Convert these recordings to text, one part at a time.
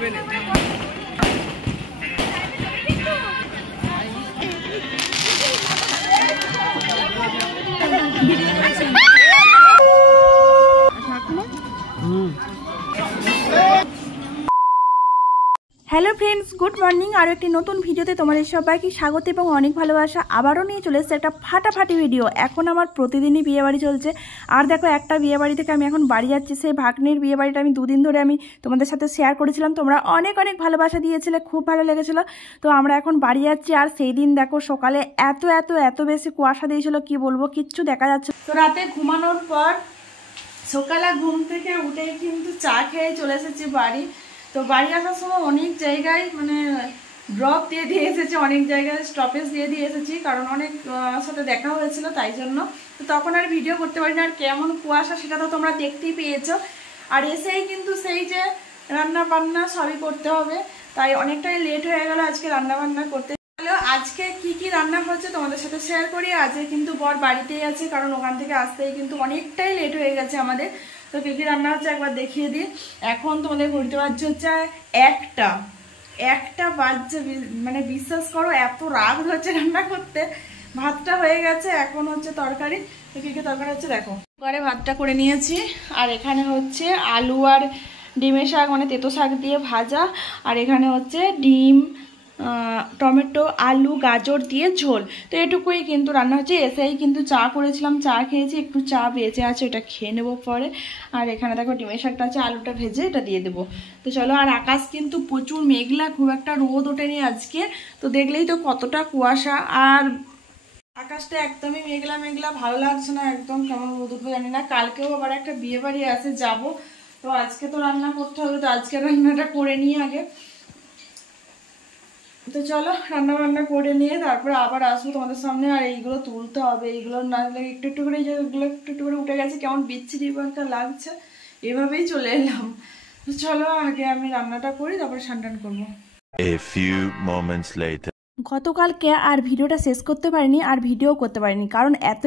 Hello friends good morning और एक नतून भिडियोते तुम्हारे सबाइके स्वागत और अनेक भालोबासा आबारो निये चले एसेछि एकटा फाटाफाटी भिडियो। एखन आमार प्रतिदिनई बिये बाड़ी चलछे और देखो एकटा बिये बाड़ी थेके आमि एखन बाड़ी जाच्छि। सेई भाग्निर बिये बाड़ीटा आमि दुदिन धरे आमि तोमादेर साथे शेयार करेछिलाम, तोमरा अनेक अनेक भालोबासा दियेछिले, खूब भालो लेगेछिलो। तो आमरा एखन बाड़ी जाच्छि और सेई दिन देखो सकाले एत एत एत बेशी कुयाशा दियेछिलो कि बोलबो, किच्छु देखा जाच्छे। तो राते घुमानोर पर सकाले घुम थेके उठेई किन्तु चा खेये चले एसेछि बाड़ी। तो बाड़ी आसार समय अनेक जगह मैं ड्रप दिए दिए एसेछि, अनेक जगह स्टपेज दिए दिए एसेछि, कारण अनेक साथे देखा हयेछिलो ताई जन्य। तो तखन आर भिडियो करते पारिनि, आर केमन कुयाशा सेटा तो तोमरा देखतेई पेयेछो। और एसेई किन्तु सेई जे रान्ना बान्ना सबई करते होबे, ताई अनेकटाई लेट हये गेल आजके रान्ना बान्ना करते। आज के की रान्ना होच्छे तोमादेर साथे शेयर करी। आज किन्तु बर बाड़ीतेई आछे, कारण ओखान थेके आसतेई किन्तु अनेकटाई लेट हये गेछे आमादेर। तो की रान्ना होच्छे एकबार देखिए दी। एखन तोमादेर घड़िते बाजছে হচ্ছে একটা বাজছে, মানে বিশ্বাস করো এত রাগ হচ্ছে রান্না করতে। ভাতটা হয়ে গেছে, এখন হচ্ছে তরকারি। তো কি কি তরকারি হচ্ছে দেখো। ঘরে ভাতটা করে নিয়েছি আর এখানে হচ্ছে আলু আর ডিমের শাক, মানে তেতো শাক দিয়ে ভাজা, আর এখানে হচ্ছে ডিম টমেটো আলু গাজর দিয়ে ঝোল। তো এটুকুই কিন্তু রান্না হচ্ছে। এসেই কিন্তু চা করেছিলাম, চা খেয়েছি, একটু চা বেঁচে আছে, ওটা খেয়ে নেবো পরে। আর এখানে দেখো ডিমের শাকটা আছে, আলুটা ভেজে এটা দিয়ে দেবো। তো চলো। আর আকাশ কিন্তু প্রচুর মেঘলা, খুব একটা রোদ ওঠেনি আজকে। তো দেখলেই তো কতটা কুয়াশা, আর আকাশটা একদমই মেঘলা মেঘলা, ভালো লাগছে না একদম, কেমন রোদ উঠবে জানি না। কালকেও আবার একটা বিয়ে বাড়ি আছে, যাবো। তো আজকে তো রান্না করতে হবে, তো আজকে রান্নাটা করে নিই আগে। তো চলো রান্না বান্না করে নিয়ে তারপরে আবার আসবো তোমাদের সামনে। আর এইগুলো তুলতে হবে, এইগুলো না একটু একটু করে, যেগুলো একটু একটু করে উঠে গেছে, কেমন বিচ্ছিরি একটা লাগছে, এভাবেই চলে এলাম। তো চলো আগে আমি রান্নাটা করি, তারপরে স্নান করবো। A few moments later. গতকালকে আর ভিডিওটা শেষ করতে পারিনি, আর ভিডিও করতে পারিনি, কারণ এত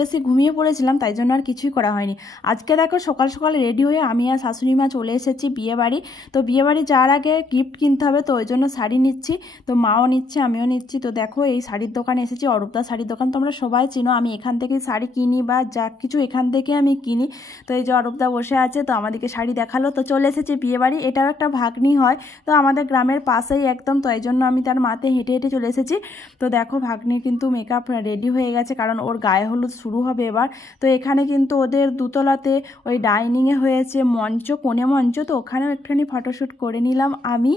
বেশি ঘুমিয়ে পড়েছিলাম, তাই জন্য আর কিছুই করা হয়নি। আজকে দেখো সকাল সকাল রেডি হয়ে আমি আর শাশুড়ি মা চলে এসেছি বিয়ে বাড়ি। তো বিয়ে বাড়ি যাওয়ার আগে গিফট কিনতে হবে, তো ওই জন্য শাড়ি নিচ্ছি। তো মাও নিচ্ছে, আমিও নিচ্ছি। তো দেখো এই শাড়ির দোকানে এসেছি, অরূপদা শাড়ির দোকান, তোমরা সবাই চিনো, আমি এখান থেকেই শাড়ি কিনি বা যা কিছু এখান থেকে আমি কিনি। তো এই যে অরূপদা বসে আছে, তো আমাদেরকে শাড়ি দেখালো। তো চলে এসেছি বিয়ে বাড়ি। এটাও একটা ভাগ্নি হয়, তো আমাদের গ্রামের পাশেই একদম, তো এই জন্য আমি তার মাতে হেঁটে হেঁটে চলে এসেছি। তো দেখো ভাগ্নির কিন্তু মেকআপ রেডি হয়ে গেছে, কারণ ওর গায়ে হলুদ শুরু হবে এবার। তো এখানে কিন্তু ওদের দুতলাতে ওই ডাইনিংয়ে হয়েছে মঞ্চ, কোণে মঞ্চ, তো ওখানেও একটুখানি ফটোশ্যুট করে নিলাম আমি।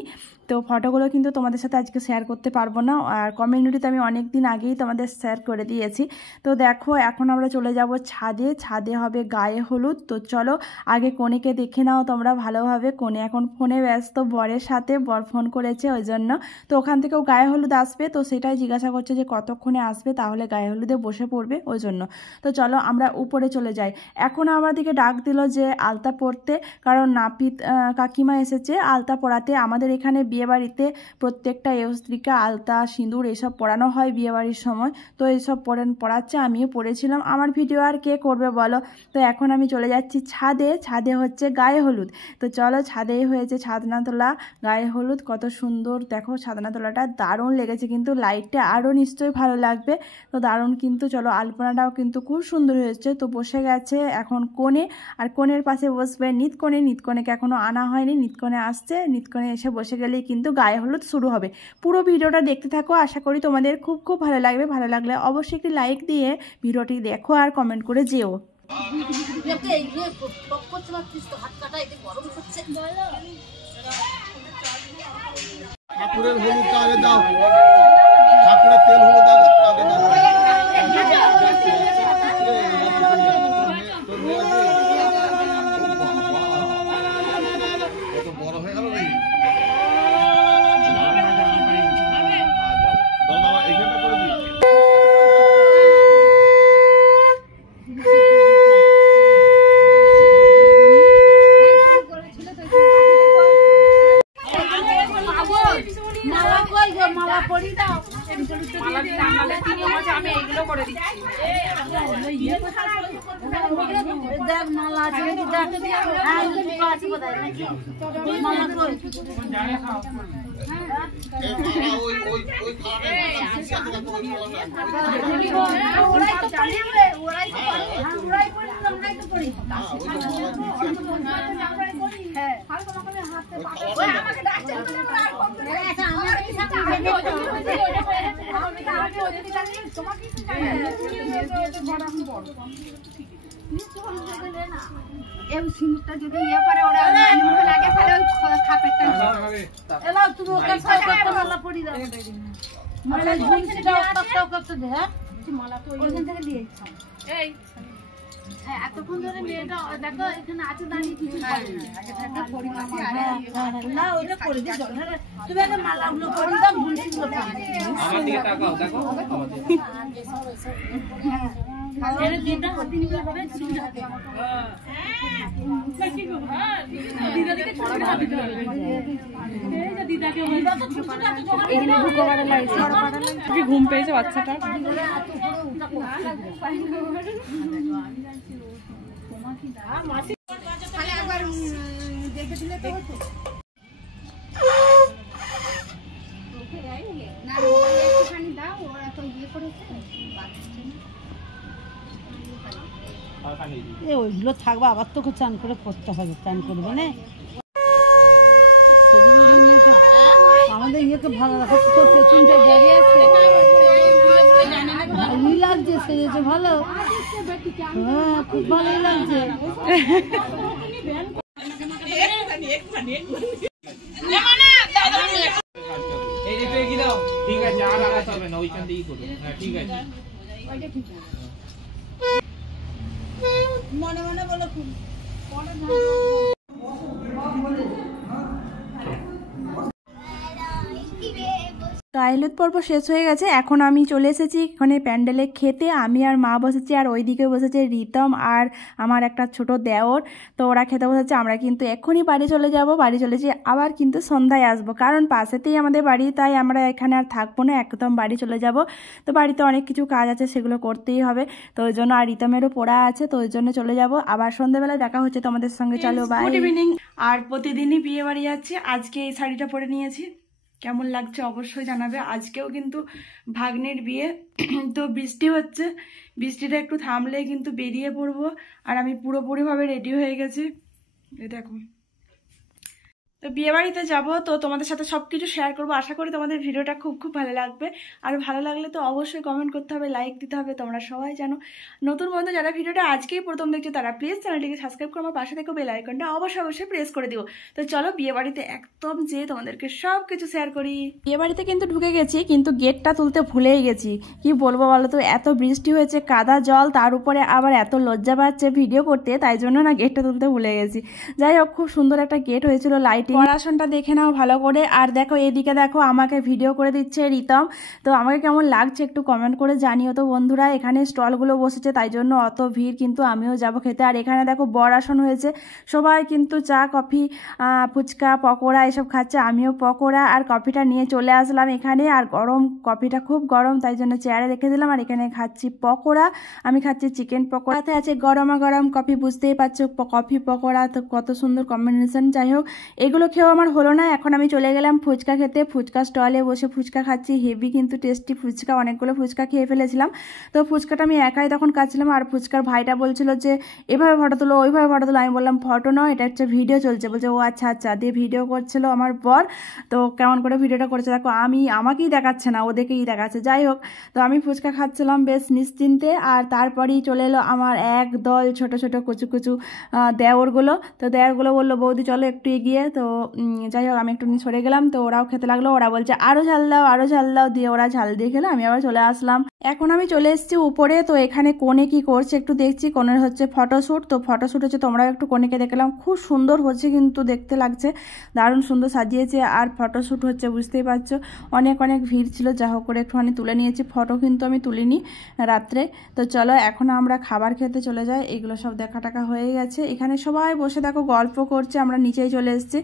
তো ফটোগুলো কিন্তু তোমাদের সাথে আজকে শেয়ার করতে পারবো না, আর কমিউনিটিতে আমি অনেক দিন আগেই তোমাদের শেয়ার করে দিয়েছি। তো দেখো এখন আমরা চলে যাব ছাদে, ছাদে হবে গায়ে হলুদ। তো চলো আগে কনেকে দেখে নাও তোমরা ভালোভাবে। কনে এখন ফোনে ব্যস্ত বরের সাথে, বর ফোন করেছে ওই জন্য। তো ওখান থেকেও গায়ে হলুদ আসবে, তো সেটাই জিজ্ঞাসা করছে যে কতক্ষণে আসবে, তাহলে গায়ে হলুদে বসে পড়বে ওই জন্য। তো চলো আমরা উপরে চলে যাই। এখন আমাদেরকে ডাক দিল যে আলতা পরতে, কারণ নাপিত কাকিমা এসেছে আলতা পরাতে। আমাদের এখানে বিয়ে বাড়িতে প্রত্যেকটা স্ত্রীকে আলতা সিঁদুর এসব পরানো হয় বিয়ে বাড়ির সময়। তো এইসব পরাচ্ছে, আমিও পরেছিলাম। আমার ভিডিও আর কে করবে বলো। তো এখন আমি চলে যাচ্ছি ছাদে। ছাদে হচ্ছে গায়ে হলুদ। তো চলো ছাদেই হয়েছে ছাদনা তোলা, গায়ে হলুদ, কত সুন্দর দেখো ছাদনা তোলাটা, দারুণ লেগেছে কিন্তু, লাইটটা আরও নিশ্চয়ই ভালো লাগবে। তো দারুণ কিন্তু। চলো আলপনাটাও কিন্তু খুব সুন্দর হয়েছে। তো বসে গেছে এখন কোণে, আর কোণের পাশে বসবে নিতকনে। নিতকনেকে এখনও আনা হয়নি, নিতকনে আসছে, নিতকনে এসে বসে গেলেই কিন্তু গায়ে হলুদ শুরু হবে। পুরো ভিডিওটা দেখতে থাকো, আশা করি তোমাদের খুব খুব ভালো লাগবে। ভালো লাগলে অবশ্যই একটি লাইক দিয়ে ভিডিওটি দেখো আর কমেন্ট করে যেও। ঠাকুরের হলুদটা আগে দাও, ঠাকুরের তেল হলুদ আগে দাও। কত বড় হয়ে গেল রে। এখানটা করে দিই। ওই যে মালা পরি দাও মালা দিয়ে আমালে নিয়ম আছে আমি এইগুলো করে দিচ্ছি দেখ মালা আছে দেখ হ্যাঁ মুখ আছে বোধহয় নাকি মালা কই জানে খাও এই মালা ওই ওরাই তো পড়ি রে ওরাই তো ওরাই পড়ি আমরাই তো পড়ি হ্যাঁ আর তোমাকে হাতে ওই আমাকে ডাকছে আর কম করে আচ্ছা আমার কি সাথে আমি ওই জানি তোমাকে কি জানি বড় এই সিনটা যদি ইয়ে করে ওরা মুখে লাগে তাহলে ওই খাপেরটা এলা তুমি ওকে ছয় করতে মালা পড়ি দাও মালা ঝুলছিটা কত দে মালা তো ওইখান থেকে দিয়েছি এই হ্যাঁ এতক্ষণ ধরে মেয়েটা দেখো এখানে আছে দাঁড়িয়ে কিছু করে আগে থেকে পড়ি না ওইটা করে দিও তুমি একটা মালাগুলো পড়ি দাও ঝুলছিগুলো পড়ি আমার দিকে তাকাও দেখো হ্যাঁ এর দিনটা হাতে নিয়ে হবে সিঙ্গা হাতে হ্যাঁ কি গো হ্যাঁ দিদা দিকে ছোট করে হাতে দিতে হবে এই যে দিদাকে দিদা তো ছোট ছোট হাতে জমা এখানে ঢুকে বাড়া লাগছে কি ঘুম পেয়েছে বাচ্চাটা তাহলে একবার দেখে দিলে তো হতো না একটুখানি দাও ওরা তো ইয়ে করেছে ওইগুলো থাকবে আবার তোকে চান করে করতে হবে চান করবে না আমাদের ইয়েকে ভালো রাখা তো পেছনটা দাঁড়িয়ে আছে ভালোই লাগছে সেজেছে ভালো হ্যাঁ খুব ভালোই লাগছে এই দেখে কি দাও ঠিক আছে আর আগাতে হবে না ওইখান দিয়েই করো হ্যাঁ ঠিক আছে মনে মনে বলো খুব গায়ে হলুদ পর্ব শেষ হয়ে গেছে। এখন আমি চলে এসেছি এখানে প্যান্ডেলে খেতে। আমি আর মা বসেছি, আর ওইদিকে বসেছে রিতম আর আমার একটা ছোট দেওর। তো ওরা খেতে বসেছে। আমরা কিন্তু এক্ষুনি বাড়ি চলে যাব। বাড়ি চলেছি, আবার কিন্তু সন্ধ্যায় আসবো, কারণ পাশেতেই আমাদের বাড়ি, তাই আমরা এখানে আর থাকবো না, একদম বাড়ি চলে যাব। তো বাড়িতে অনেক কিছু কাজ আছে, সেগুলো করতেই হবে। তো ওই জন্য, আর রিতমেরও পড়া আছে, তো ওই জন্য চলে যাব। আবার সন্ধ্যাবেলায় দেখা হচ্ছে তোমাদের সঙ্গে। চলো বাই। Good evening. আর প্রতিদিনই বিয়ে বাড়ি যাচ্ছি। আজকে এই শাড়িটা পরে নিয়েছি, কেমন লাগছে অবশ্যই জানাবে। আজকেও কিন্তু ভাগ্নের বিয়ে, তো বৃষ্টি হচ্ছে, বৃষ্টিটা একটু থামলেই কিন্তু বেরিয়ে পড়বো। আর আমি পুরোপুরিভাবে রেডি হয়ে গেছি, এই দেখো। তো বিয়ে বাড়িতে যাবো, তো তোমাদের সাথে সব কিছু শেয়ার করবো। আশা করি তোমাদের ভিডিওটা খুব খুব ভালো লাগবে। আর ভালো লাগলে তো অবশ্যই কমেন্ট করতে হবে, লাইক দিতে হবে। তোমরা সবাই জানো, নতুন বন্ধু যারা ভিডিওটা আজকেই প্রথম দেখছো তারা প্লিজ চ্যানেলটিকে সাবস্ক্রাইব করো, আমার পাশে থেকে বেল আইকনটা অবশ্যই প্রেস করে দিও। তো চলো বিয়ে বাড়িতে একদম যে তোমাদেরকে সব কিছু শেয়ার করি। বিয়ে বাড়িতে কিন্তু ঢুকে গেছি, কিন্তু গেটটা তুলতে ভুলেই গেছি। কি বলবো বলো তো, এত বৃষ্টি হয়েছে, কাদা জল, তার উপরে আবার এত লজ্জা পাচ্ছে ভিডিও করতে, তাই জন্য না গেটটা তুলতে ভুলে গেছি। যাই হোক, খুব সুন্দর একটা গেট হয়েছিল, লাইট। পড়াশোনাটা দেখে নাও ভালো করে। আর দেখো এদিকে দেখো, আমাকে ভিডিও করে দিচ্ছে রিতম। তো আমাকে কেমন লাগছে একটু কমেন্ট করে জানিও তো বন্ধুরা। এখানে স্টলগুলো বসেছে, তাই জন্য অত ভিড়, কিন্তু আমিও যাব খেতে। আর এখানে দেখো বর আসন হয়েছে, সবাই কিন্তু চা কফি ফুচকা পকোড়া এসব খাচ্ছে। আমিও পকোড়া আর কফিটা নিয়ে চলে আসলাম এখানে। আর গরম, কফিটা খুব গরম, তাই জন্য চেয়ারে রেখে দিলাম। আর এখানে খাচ্ছি পকোড়া, আমি খাচ্ছি চিকেন পকোড়াতে আছে গরমা গরম কফি, বুঝতেই পারছো কফি পকোড়া তো কত সুন্দর কম্বিনেশন। যাই হোক, এগুলো খেয়েও আমার হলো না। এখন আমি চলে গেলাম ফুচকা খেতে। ফুচকা স্টলে বসে ফুচকা খাচ্ছি, হেভি কিন্তু টেস্টি ফুচকা। অনেকগুলো ফুচকা খেয়ে ফেলেছিলাম। তো ফুচকাটা আমি একাই তখন খাচ্ছিলাম। আর ফুচকার ভাইটা বলছিল যে এভাবে ফটো তুলো, ওইভাবে ফটো তুলো। আমি বললাম ফটো নয়, এটা হচ্ছে ভিডিও চলছে। বলছে ও আচ্ছা আচ্ছা, দিয়ে ভিডিও করছিল আমার বর। তো কেমন করে ভিডিওটা করেছে দেখো, আমাকেই দেখাচ্ছে না, ওদেরকেই দেখাচ্ছে। যাই হোক, তো আমি ফুচকা খাচ্ছিলাম বেশ নিশ্চিন্তে। আর তারপরেই চলে এলো আমার এক দল ছোট ছোট কুচু কুচু দেওরগুলো। তো দেওরগুলো বললো বৌদি চলো একটু এগিয়ে। তো যাই হোক, আমি একটু সরে গেলাম। তো ওরাও খেতে লাগলো। ওরা বলছে আরও ঝাল দাও, আরও ঝাল দাও, দিয়ে ওরা ঝাল দিয়ে খেলো। আমি আবার চলে আসলাম। এখন আমি চলে এসেছি উপরে। তো এখানে কোণে কি করছে একটু দেখছি। কোণের হচ্ছে ফটোশ্যুট। তো ফটোশ্যুট হচ্ছে, তোমরাও একটু কোণেকে দেখলাম, খুব সুন্দর হচ্ছে কিন্তু দেখতে লাগছে, দারুণ সুন্দর সাজিয়েছে। আর ফটোশ্যুট হচ্ছে, বুঝতেই পারছো অনেক অনেক ভিড় ছিল, যা হোক করে একটুখানি তুলে নিয়েছি। ফটো কিন্তু আমি তুলিনি রাত্রে। তো চলো এখন আমরা খাবার খেতে চলে যাই। এগুলো সব দেখা টাকা হয়ে গেছে। এখানে সবাই বসে দেখো গল্প করছে, আমরা নিচেই চলে এসেছি,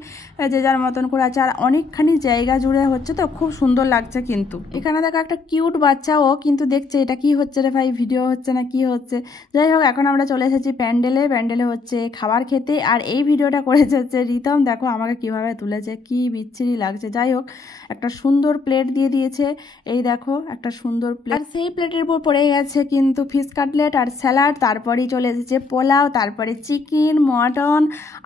যে যার মতন করে আছে। আর অনেকখানি জায়গা জুড়ে হচ্ছে, তো খুব সুন্দর লাগছে কিন্তু। এখানে দেখো একটা কিউট বাচ্চাও কিন্তু দেখছে এটা কি হচ্ছে রে ভাই, ভিডিও হচ্ছে না কি হচ্ছে। যাই হোক এখন আমরা চলে এসেছি প্যান্ডেলে হচ্ছে খাবার খেতে। আর এই ভিডিওটা করেছে হচ্ছে রিতম। দেখো আমাকে কিভাবে তুলেছে, কি বিচ্ছিরি লাগছে। যাই হোক একটা সুন্দর প্লেট দিয়ে দিয়েছে, এই দেখো একটা সুন্দর প্লেট। আর সেই প্লেটের উপর পড়ে গেছে কিন্তু ফিশ কাটলেট আর স্যালাড, তারপরেই চলে এসেছে পোলাও, তারপরে চিকেন, মটন,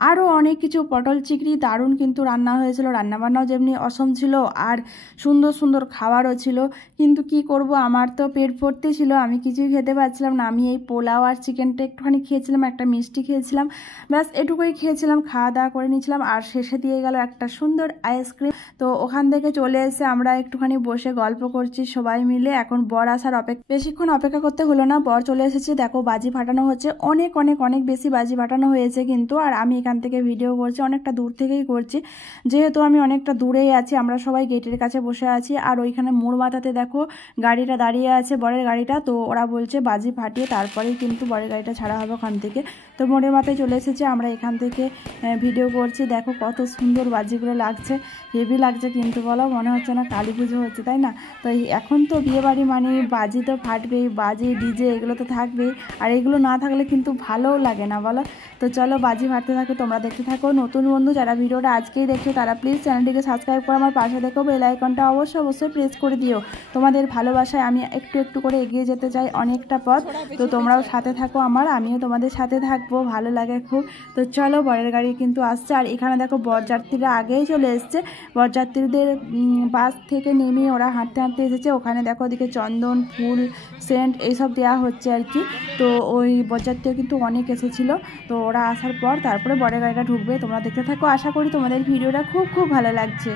আরও অনেক কিছু, পটল চিংড়ি, দারুণ কিন্তু রান্না হয়েছিল। রান্নাবান্নাও যেমনি অসম ছিল আর সুন্দর সুন্দর খাবারও ছিল। কিন্তু কি করব, আমার তো পেট ভর্তি ছিল, আমি কিছুই খেতে পারছিলাম না। আমি এই পোলাও আর চিকেনটা একটুখানি খেয়েছিলাম, একটা মিষ্টি খেয়েছিলাম, ব্যাস এটুকুই খেয়েছিলাম, খাওয়া দাওয়া করে নিয়েছিলাম। আর শেষে দিয়ে গেল একটা সুন্দর আইসক্রিম। তো ওখান থেকে চলে এসে আমরা একটুখানি বসে গল্প করছি সবাই মিলে। এখন বর আসার বেশিক্ষণ অপেক্ষা করতে হলো না, বর চলে এসেছে। দেখো বাজি ফাটানো হচ্ছে, অনেক অনেক অনেক বেশি বাজি ফাটানো হয়েছে কিন্তু। আর আমি এখান থেকে ভিডিও করছি, অনেকটা দূর থেকেই করছি, যেহেতু আমি অনেকটা দূরেই আছি। আমরা সবাই গেটের কাছে বসে আছি। আর ওইখানে মোড় মাথাতে দেখো গাড়িটা দাঁড়িয়ে আছে, বরের গাড়িটা। তো ওরা বলছে বাজি ফাটিয়ে তারপরেই কিন্তু বরের গাড়িটা ছাড়া হবে ওখান থেকে। তো মোড়ের মাথায় চলে এসেছে, আমরা এখান থেকে ভিডিও করছি। দেখো কত সুন্দর বাজিগুলো লাগছে, হেভি লাগছে কিন্তু, বলো মনে হচ্ছে না কালী পুজো হচ্ছে, তাই না? তো এখন তো বিয়েবাড়ি মানে বাজি তো ফাটবেই, বাজি ডিজে এগুলো তো থাকবেই। আর এগুলো না থাকলে কিন্তু ভালোও লাগে না, বলো। তো চলো বাজি ফাটতে থাকো, তোমরা দেখতে থাকো। নতুন বন্ধু যারা ভিডিওটা আজকেই দেখছো তারা প্লিজ চ্যানেলটিকে সাবস্ক্রাইব করে আমার পাশে দেখো, বেল আইকনটা অবশ্যই প্রেস করে দিও। তোমাদের ভালোবাসায় আমি একটু একটু করে এগিয়ে যেতে চাই অনেকটা পথ। তো তোমরাও সাথে থাকো আমার, আমিও তোমাদের সাথে থাকবো, ভালো লাগে খুব। তো চলো বরের গাড়ি কিন্তু আসছে। আর এখানে দেখো বরযাত্রীরা আগেই চলে এসছে। বরযাত্রীদের বাস থেকে নেমে ওরা হাঁটতে হাঁটতে এসেছে। ওখানে দেখো ওদিকে চন্দন, ফুল, সেন্ট এইসব দেওয়া হচ্ছে আর কি। তো ওই বরযাত্রীও কিন্তু অনেক এসেছিলো। তো ওরা আসার পর তারপরে বরের গাড়িটা ঢুকবে। তোমরা দেখতে থাকো, আশা করি তোমাদের ভিডিওটা খুব খুব ভালো লাগছে।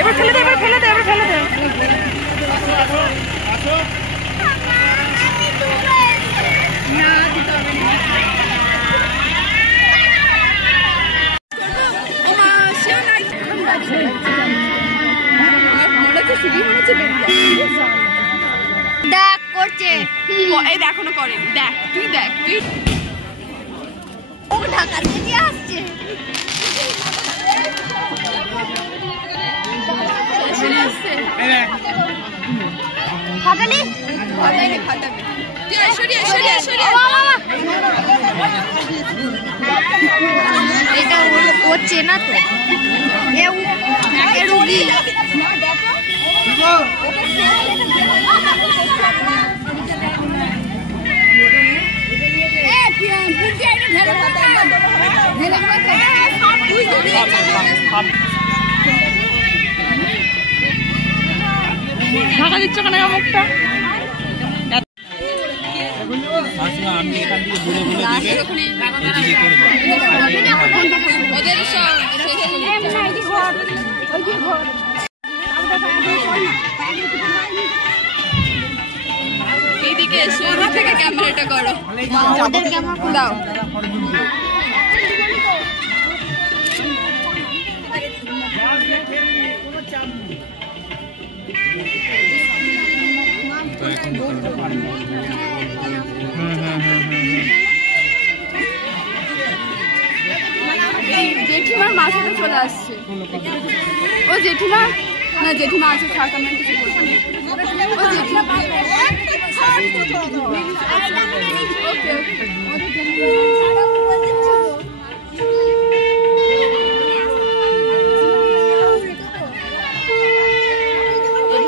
এবার ফেলে দে, এবার ফেলে দে, এবার ফেলে দে। না দিতে হবে না। দেখ করছে, এই দেখ এখনো করে, দেখ তুই, দেখ তুই। ও ঢাকা দিয়ে আসছে। ফাটালি ফাটাবে তুই। এটা ও চেনা তো, এ রুগী। ঢেলে ঢাকা দিচ্ছ কেন মুখটা? আমি এখান থেকে ঘুরে ঘুরে দিবে এদিকে করবে এইদিকে সোজা থেকে ক্যামেরাটা করো, আমাদের ক্যামেরা দাও। জেঠিমার মাথাটা চলে আসছে। ও জেঠিমা না, জেঠিমা আছে, থাক আমি কিছু বলবো না। ও জেঠিমা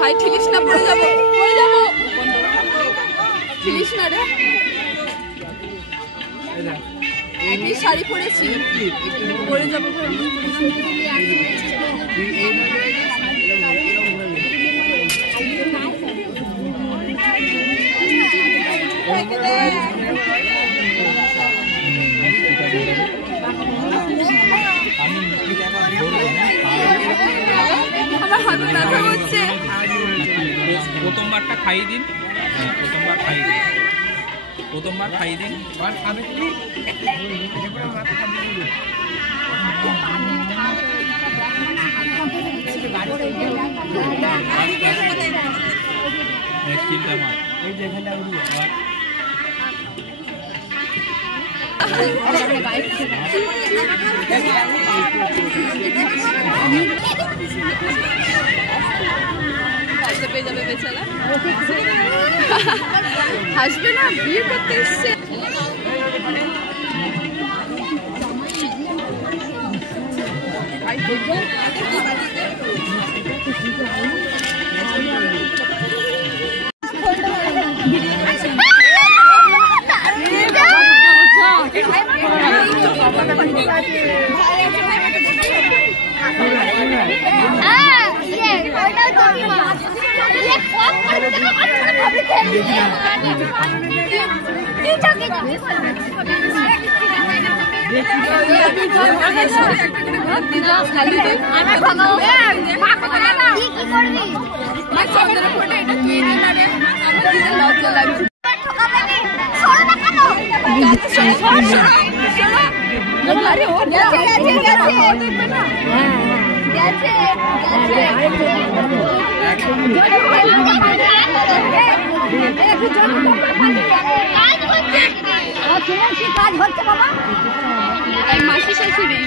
ভাই ঠিলিস না, পড়ে যাবো ঠিলিস না রে। একই শাড়ি পরেছি, পরে যাবো। আমার হাতে ব্যথা হচ্ছে। প্রথমবারটা খাইয়ে দিন, প্রথমবার খাইয়ে দিন, প্রথমবার খাইয়ে দিন। চিন্তা মা পেয়ে যাবে বেচারা, হাসবে না, বিয়ে করতে এসছে। কাজ হচ্ছে বাবা, মাসি শাশুড়ি।